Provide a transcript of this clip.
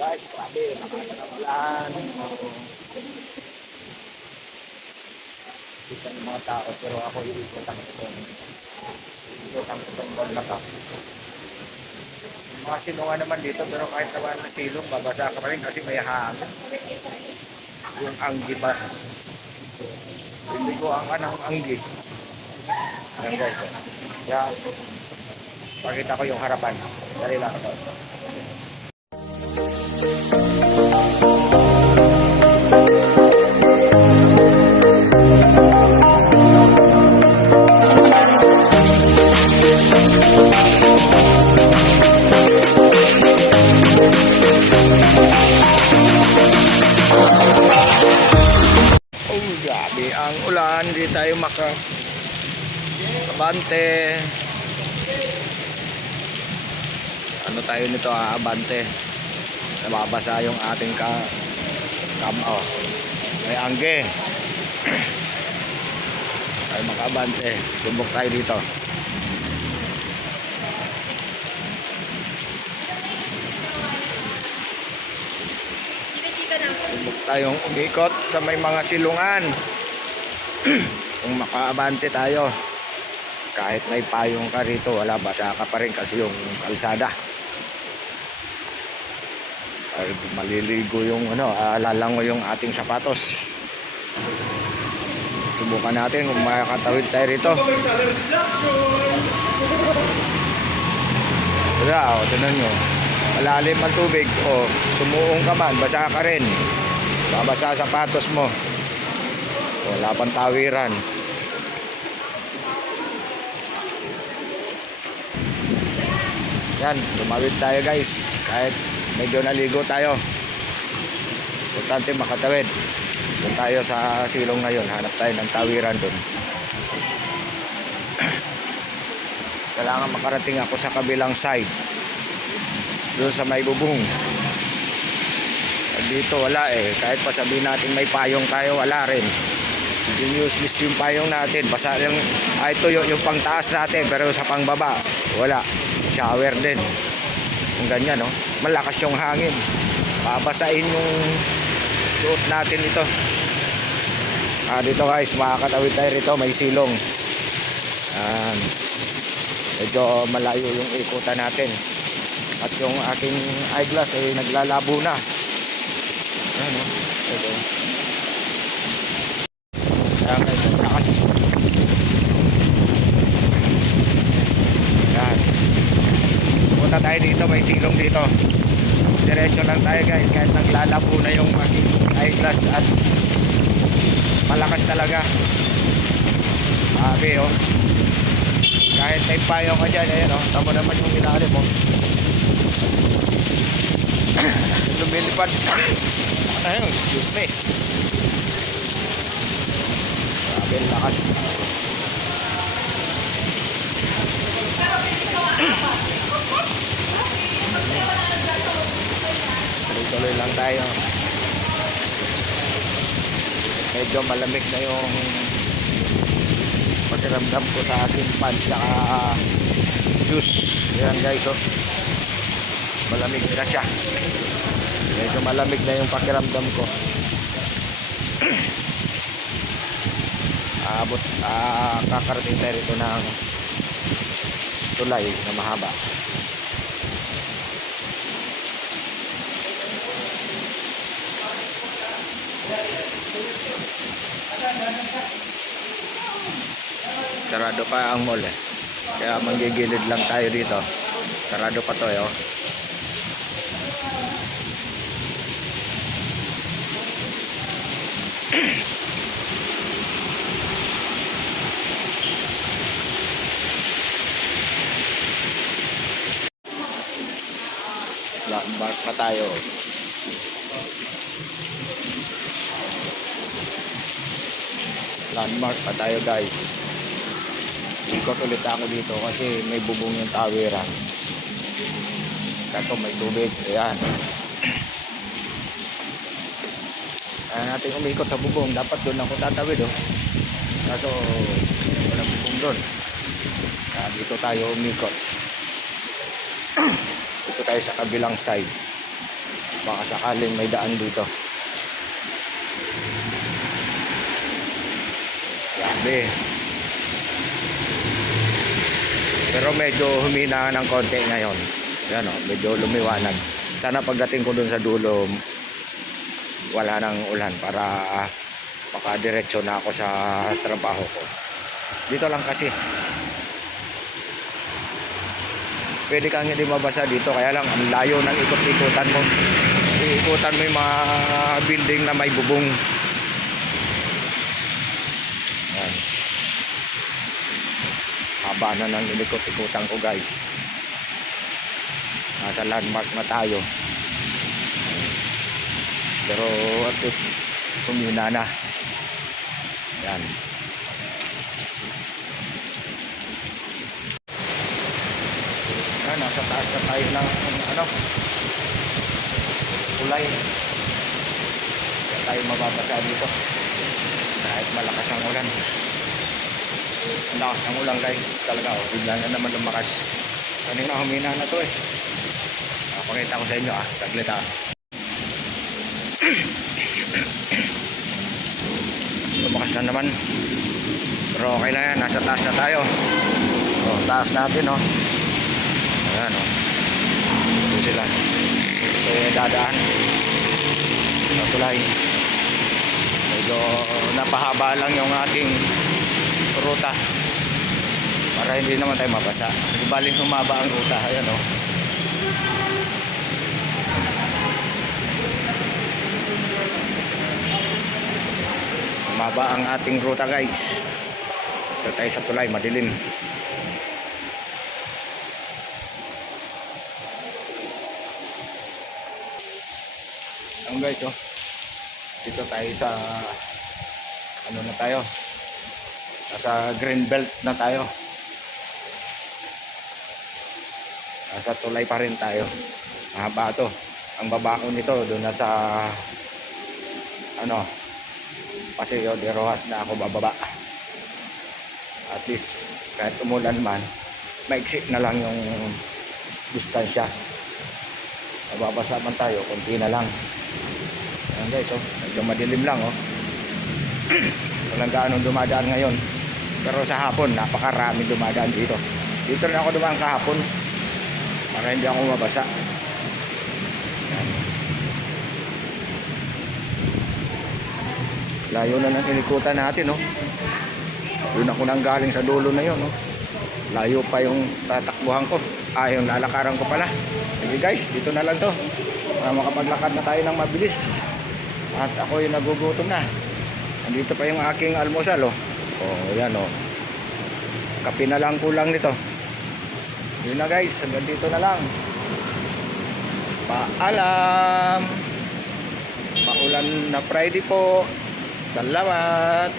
Guys, grabe, nakaka ng ulan. Kita ng mga tao, pero ako iikot ang itong ball na to. Mga sinunga naman dito, pero kahit naman na silong, babasa ka pa rin kasi may hangin. Yung anggi ba? Hindi ko ang anang anggi. Ayan guys. Kaya, pakita ko yung harapan. Dali lang ito. Oh, grabe ang ulan. Hindi tayo abante. Ano tayo nito, abante. Nababasa yung ating oh. May angge. Tayo makaabante. Tumbok tayo dito. Tumbok tayong umikot sa may mga silungan. Kung makaabante tayo, kahit may payong ka rito, wala, basa ka pa rin kasi yung kalsada. Ay, maliligo yung lalango yung ating sapatos. Subukan natin kung makakatawid tayo rito. Wala, tignan nyo, malalim ang tubig. Sumuong ka man, basa ka rin, babasa sapatos mo. Wala pang tawiran. Yan, lumawid tayo guys. Kahit medyo naligo tayo, importante makatawid. Doon tayo sa silong ngayon, hanap tayo ng tawiran doon. Kailangan makarating ako sa kabilang side, doon sa may bubong. Dito wala kahit pa sabihin natin may payong tayo, wala rin. Hindi useless yung payong natin, basa yung tuyo yung pangtaas natin, pero sa pangbaba wala, shower din. Kung ganyan, no, malakas yung hangin, babasain yung suot natin ito. Dito guys, makakatawid tayo rito, may silong. Medyo malayo yung ikutan natin. At yung aking eyeglass ay naglalabo na. Ayan, no? Ito. Ayan guys, lakas. Ayan. Punta tayo dito, may silong dito. Diretso lang tayo guys, kahit naglalabo na yung aking eyeglass at malakas talaga. Sabi kahit may payo ka dyan, ayan tamo naman yung ilalim mo. Lumilipad. Ayun, excuse me. Sabi ang lakas. Tuloy-tuloy lang tayo. Medyo malamig na yung pakiramdam ko sa aking pants saka juice. Ayan guys, malamig na siya. Medyo malamig na yung pakiramdam ko. Kakarating tayo rito ng tulay na mahaba. Sarado pa ang mall kaya manggigilid lang tayo dito. Sarado pa to Landmark pa tayo. Landmark pa tayo guys. Ikot ulit ako dito kasi may bubong yung tawiran. Kato may tubig. Ayan. Ayan natin umikot sa bubong. Dapat doon ako tatawid kaso walang bubong doon. Dito tayo umikot. Dito tayo sa kabilang side. Baka sakaling may daan dito. Grabe. Pero medyo humina ng konti ngayon. Yan o, medyo lumiwanag. Sana pagdating ko dun sa dulo, wala nang ulan para makadiretso na ako sa trabaho ko. Dito lang kasi. Pwede kang hindi mabasa dito, kaya lang ang layo ng ikot-ikutan mo. Iikutan mo yung mga building na may bubong. Yan. Haba na ng inikot-ikutan ko, guys. Nasa landmark na tayo. Pero at least humina na. Yan. Yan, nasa taas na tayo ng tulay. Kaya tayo mababasa dito. Kahit malakas ang ulan. Ang lakas ng ulan, guys. Talaga, bigla na naman lumakas. Kanina humina na to eh. Pakita ko sa inyo taglit lumakas na naman, pero okay lang yan, nasa taas na tayo. So, taas natin ayan ito sila, ito yung dadaan sa tulay. Medyo napahaba lang yung ating ruta para hindi naman tayo mabasa. Baling humaba ang ruta, ayan Maba ang ating ruta, guys. Ito tayo sa tulay, madilim. Ang guys, dito tayo sa na tayo. Nasa green belt na tayo. Nasa tulay pa rin tayo. Mahaba to. Ang baba ko nito doon nasa Paseo de Rojas na ako bababa. At least kahit umulan man, maiksi na lang yung distansya. Mababasa man tayo, konti na lang. Ayan guys, medyo madilim lang walang gaano dumadaan ngayon. Pero sa hapon, napakarami dumadaan dito. Dito rin ako dumaan kahapon para hindi ako mabasa. Layo na ng inikutan natin, Doon ako nang galing sa dulo na yun, Layo pa yung tatakbuhan ko. Yung lalakaran ko pala. Sige guys, dito na lang to. Para makapaglakad na tayo ng mabilis. At ako yung nagugutom na. Andito pa yung aking almusal, yan, Kape na lang kulang nito. Yun na guys, hanggang dito na lang. Paalam. Maulan na Friday po. Salamat.